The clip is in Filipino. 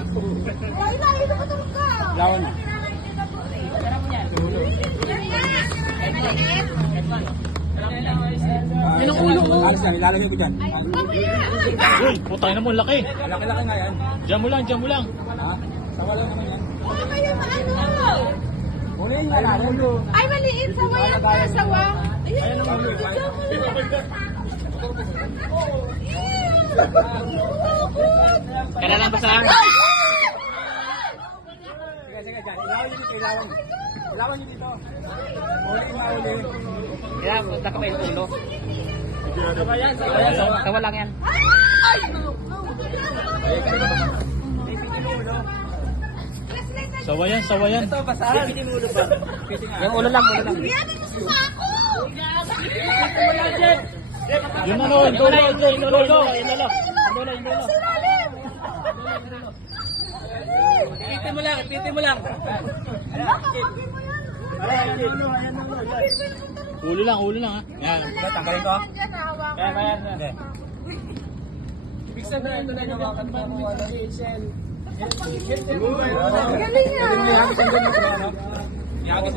Wala, ito patulog ka. Lawan. Yan ang ulo mo. Alis lang, ilalagay ko dyan. Uy, putay na mo, laki. Laki-laki nga yan. Diyan mo lang, diyan mo lang. Ha? Sawa lang naman yan. Ano kayo maano? Huliin nga natin. Ay, maliit. Sawa yan ka. Sawa. Ayan ang ulo. Kailan lang basta? Sige, sige dyan. Ilawan nyo dito, ilawan. Ilawan nyo dito. Huliin nga, huliin. Kaya, punta ka pa yung ulo. Sawa yan, sawa yan. Tawa lang yan. Sawa yan, sawa yan. Ito, basahan. Pitin mo ulo ba? Yung ulo lang, ulo lang. Yan ang gusto ako. Yun na, no, yung ulo, yung ulo, yung ulo, yung ulo. Silalim. Ipitin mo lang, ipitin mo lang. Nakapagin mo yan. Ulo lang, ha. Yan. Tanggalin ko. Yan, hawakan. Kaya yan. Ibig sabihin ito na hawakan pa mo. Galing yan. Ihagis ang doon.